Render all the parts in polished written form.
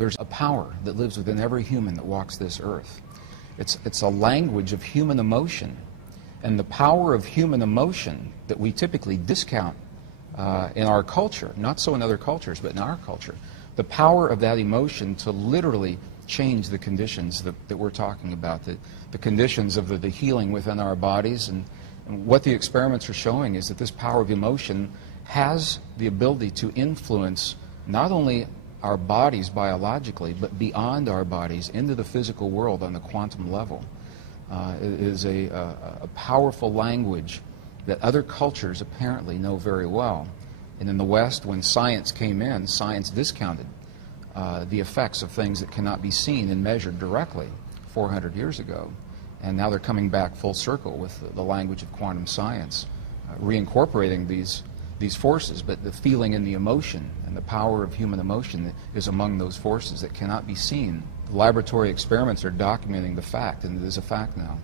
There's a power that lives within every human that walks this earth. It's a language of human emotion. And the power of human emotion that we typically discount in our culture, not so in other cultures, but in our culture, the power of that emotion to literally change the conditions that we're talking about, the conditions of the healing within our bodies. And what the experiments are showing is that this power of emotion has the ability to influence not only our bodies biologically, but beyond our bodies into the physical world on the quantum level. It is a powerful language that other cultures apparently know very well. And in the West, when science came in, science discounted the effects of things that cannot be seen and measured directly 400 years ago. And now they're coming back full circle with the language of quantum science, reincorporating these forces, but the feeling and the emotion and the power of human emotion is among those forces that cannot be seen. The laboratory experiments are documenting the fact, and it is a fact now,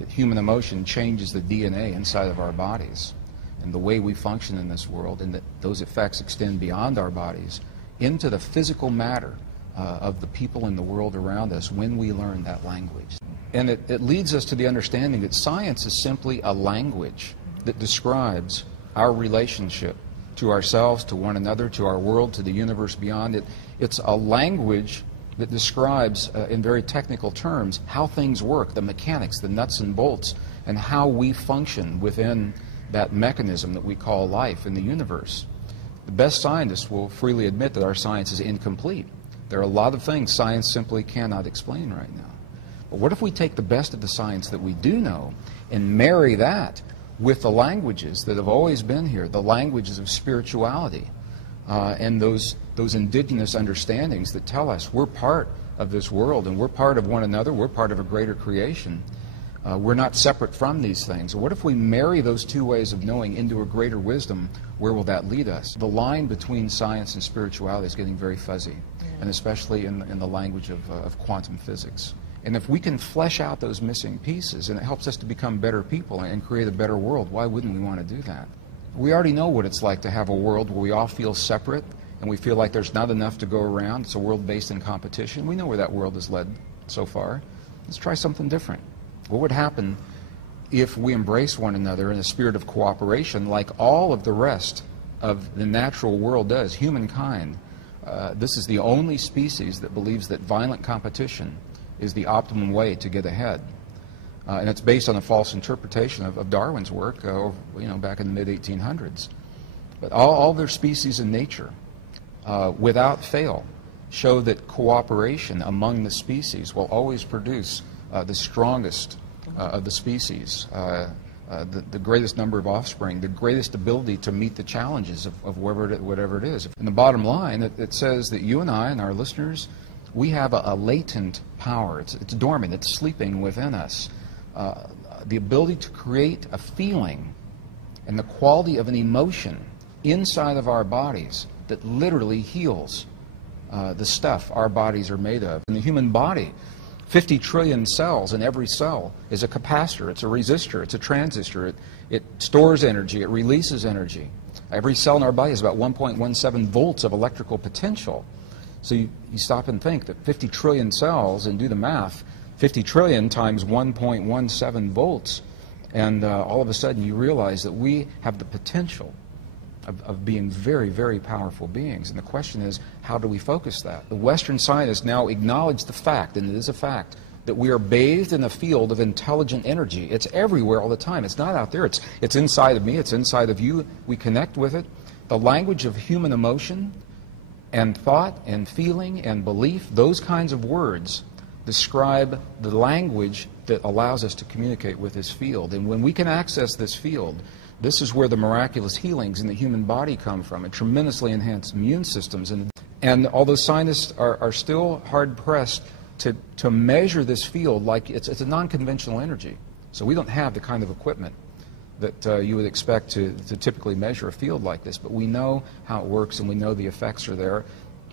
that human emotion changes the DNA inside of our bodies and the way we function in this world, and that those effects extend beyond our bodies into the physical matter of the people in the world around us when we learn that language. And it leads us to the understanding that science is simply a language that describes our relationship to ourselves, to one another, to our world, to the universe beyond. It's a language that describes, in very technical terms, how things work, the mechanics, the nuts and bolts, and how we function within that mechanism that we call life in the universe. The best scientists will freely admit that our science is incomplete. There are a lot of things science simply cannot explain right now. But what if we take the best of the science that we do know and marry that with the languages that have always been here, the languages of spirituality, and those indigenous understandings that tell us we're part of this world and we're part of one another, we're part of a greater creation. We're not separate from these things. What if we marry those two ways of knowing into a greater wisdom? Where will that lead us? The line between science and spirituality is getting very fuzzy, and especially in the language of quantum physics. And if we can flesh out those missing pieces, and it helps us to become better people and create a better world, why wouldn't we want to do that? We already know what it's like to have a world where we all feel separate and we feel like there's not enough to go around. It's a world based in competition. We know where that world has led so far. Let's try something different. What would happen if we embrace one another in a spirit of cooperation like all of the rest of the natural world does, humankind? This is the only species that believes that violent competition is the optimum way to get ahead. And it's based on a false interpretation of Darwin's work back in the mid-1800s. But all their species in nature, without fail, show that cooperation among the species will always produce the strongest of the species, the greatest number of offspring, the greatest ability to meet the challenges of whatever it is. And the bottom line, it says that you and I and our listeners, we have a latent power. It's dormant. It's sleeping within us. The ability to create a feeling and the quality of an emotion inside of our bodies that literally heals the stuff our bodies are made of. In the human body, 50 trillion cells, and every cell is a capacitor, it's a resistor, it's a transistor. It stores energy, it releases energy. Every cell in our body has about 1.17 volts of electrical potential. So you stop and think that 50 trillion cells, and do the math, 50 trillion times 1.17 volts, and all of a sudden you realize that we have the potential of being very, very powerful beings. And the question is, how do we focus that? The Western scientists now acknowledge the fact, and it is a fact, that we are bathed in a field of intelligent energy. It's everywhere all the time. It's not out there. It's inside of me. It's inside of you. We connect with it. The language of human emotion and thought and feeling and belief, those kinds of words describe the language that allows us to communicate with this field. And when we can access this field, this is where the miraculous healings in the human body come from, and tremendously enhanced immune systems. And although scientists are still hard-pressed to measure this field like it's a non-conventional energy, so we don't have the kind of equipment that you would expect to typically measure a field like this, but we know how it works and we know the effects are there.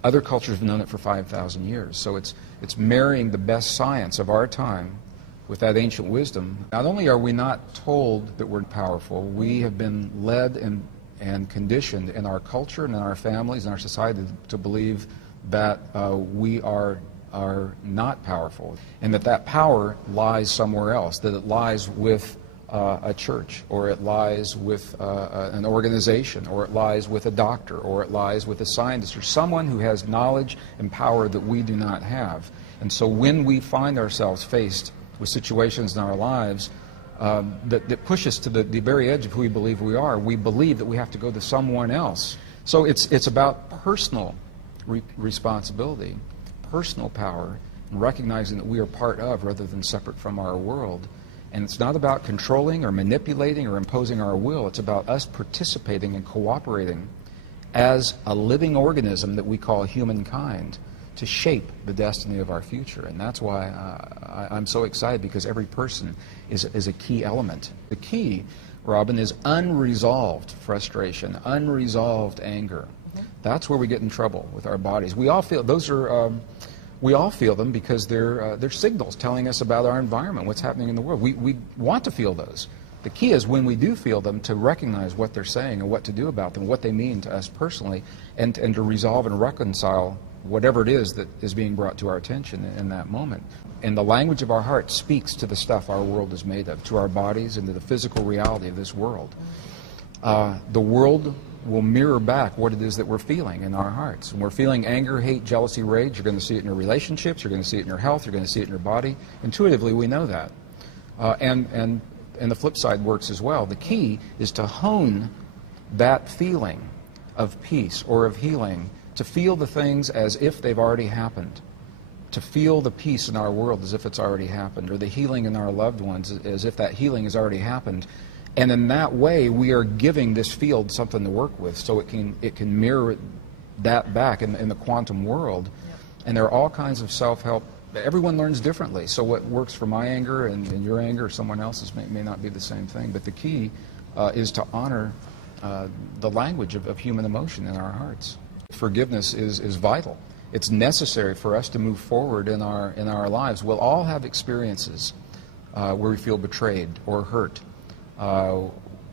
Other cultures have known it for 5,000 years, so it's marrying the best science of our time with that ancient wisdom. Not only are we not told that we're powerful, we have been led and conditioned in our culture and in our families and our society to believe that we are not powerful, and that power lies somewhere else, that it lies with a church, or it lies with an organization, or it lies with a doctor, or it lies with a scientist, or someone who has knowledge and power that we do not have. And so when we find ourselves faced with situations in our lives that push us to the very edge of who we believe we are, we believe that we have to go to someone else. So it's about personal responsibility, personal power, and recognizing that we are part of rather than separate from our world. And it's not about controlling or manipulating or imposing our will. It's about us participating and cooperating as a living organism that we call humankind to shape the destiny of our future. And that's why I'm so excited, because every person is a key element. The key, Robyn, is unresolved frustration, unresolved anger. That's where we get in trouble with our bodies. We all feel those are. We all feel them because they're signals telling us about our environment, what's happening in the world. We want to feel those. The key is, when we do feel them, to recognize what they're saying and what to do about them, what they mean to us personally, and to resolve and reconcile whatever it is that is being brought to our attention in that moment. And the language of our heart speaks to the stuff our world is made of, to our bodies and to the physical reality of this world. The world will mirror back what it is that we're feeling in our hearts. When we're feeling anger, hate, jealousy, rage, you're going to see it in your relationships, you're going to see it in your health, you're going to see it in your body. Intuitively, we know that. And the flip side works as well. The key is to hone that feeling of peace or of healing, to feel the things as if they've already happened, to feel the peace in our world as if it's already happened, or the healing in our loved ones as if that healing has already happened. And in that way, we are giving this field something to work with, so it can mirror that back in the quantum world. Yep. And there are all kinds of self-help. Everyone learns differently, so what works for my anger and your anger or someone else's may not be the same thing. But the key is to honor the language of human emotion in our hearts. Forgiveness is vital. It's necessary for us to move forward in our lives. We'll all have experiences where we feel betrayed or hurt,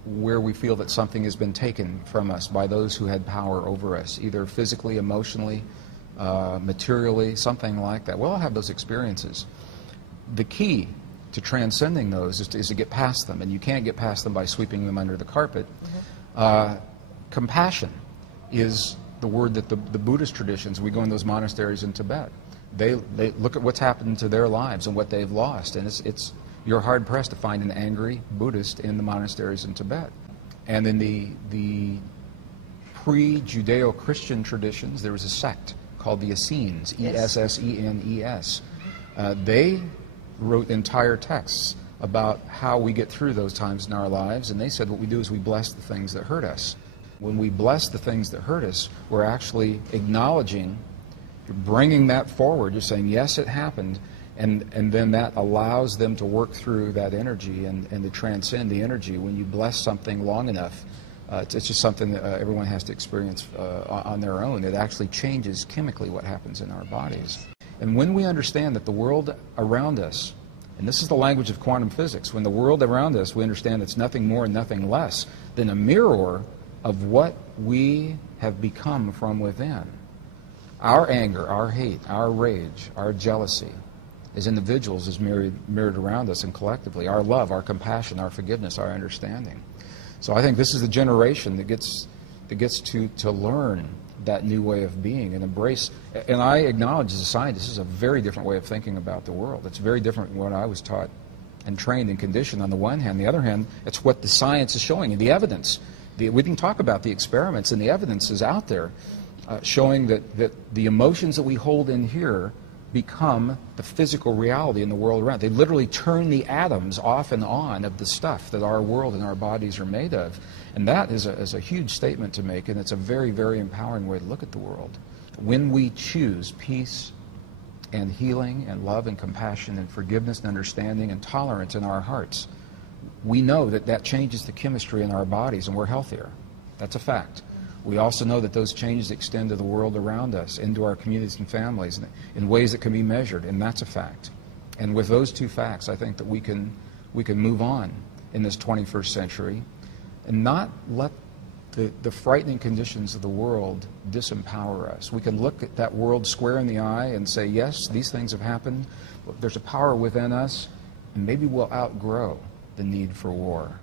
where we feel that something has been taken from us by those who had power over us, either physically, emotionally, materially, something like that. We'll all have those experiences. The key to transcending those is to get past them, and you can't get past them by sweeping them under the carpet. Compassion is the word that the Buddhist traditions, we go in those monasteries in Tibet, they look at what's happened to their lives and what they've lost, and you're hard-pressed to find an angry Buddhist in the monasteries in Tibet. And in the pre-Judeo-Christian traditions, there was a sect called the Essenes, E-S-S-E-N-E-S. They wrote entire texts about how we get through those times in our lives, and they said what we do is we bless the things that hurt us. When we bless the things that hurt us, we're actually acknowledging, you're bringing that forward, you're saying, yes, it happened, and then that allows them to work through that energy and to transcend the energy. When you bless something long enough, it's just something that everyone has to experience on their own. It actually changes chemically what happens in our bodies. And when we understand that the world around us, and this is the language of quantum physics, when the world around us, we understand it's nothing more and nothing less than a mirror of what we have become from within. Our anger, our hate, our rage, our jealousy, as individuals, is mirrored around us, and collectively. Our love, our compassion, our forgiveness, our understanding. So I think this is the generation that gets to learn that new way of being and embrace. And I acknowledge, as a scientist, this is a very different way of thinking about the world. It's very different from what I was taught and trained and conditioned on the one hand. On the other hand, it's what the science is showing, and the evidence. We can talk about the experiments, and the evidence is out there showing that the emotions that we hold in here become the physical reality in the world around. They literally turn the atoms off and on of the stuff that our world and our bodies are made of. And that is a huge statement to make, and it's a very, very empowering way to look at the world. When we choose peace and healing and love and compassion and forgiveness and understanding and tolerance in our hearts, we know that changes the chemistry in our bodies, and we're healthier. That's a fact. We also know that those changes extend to the world around us, into our communities and families, in ways that can be measured, and that's a fact. And with those two facts, I think that we can move on in this 21st century and not let The frightening conditions of the world disempower us. We can look at that world square in the eye and say, yes, these things have happened, but there's a power within us, and maybe we'll outgrow the need for war.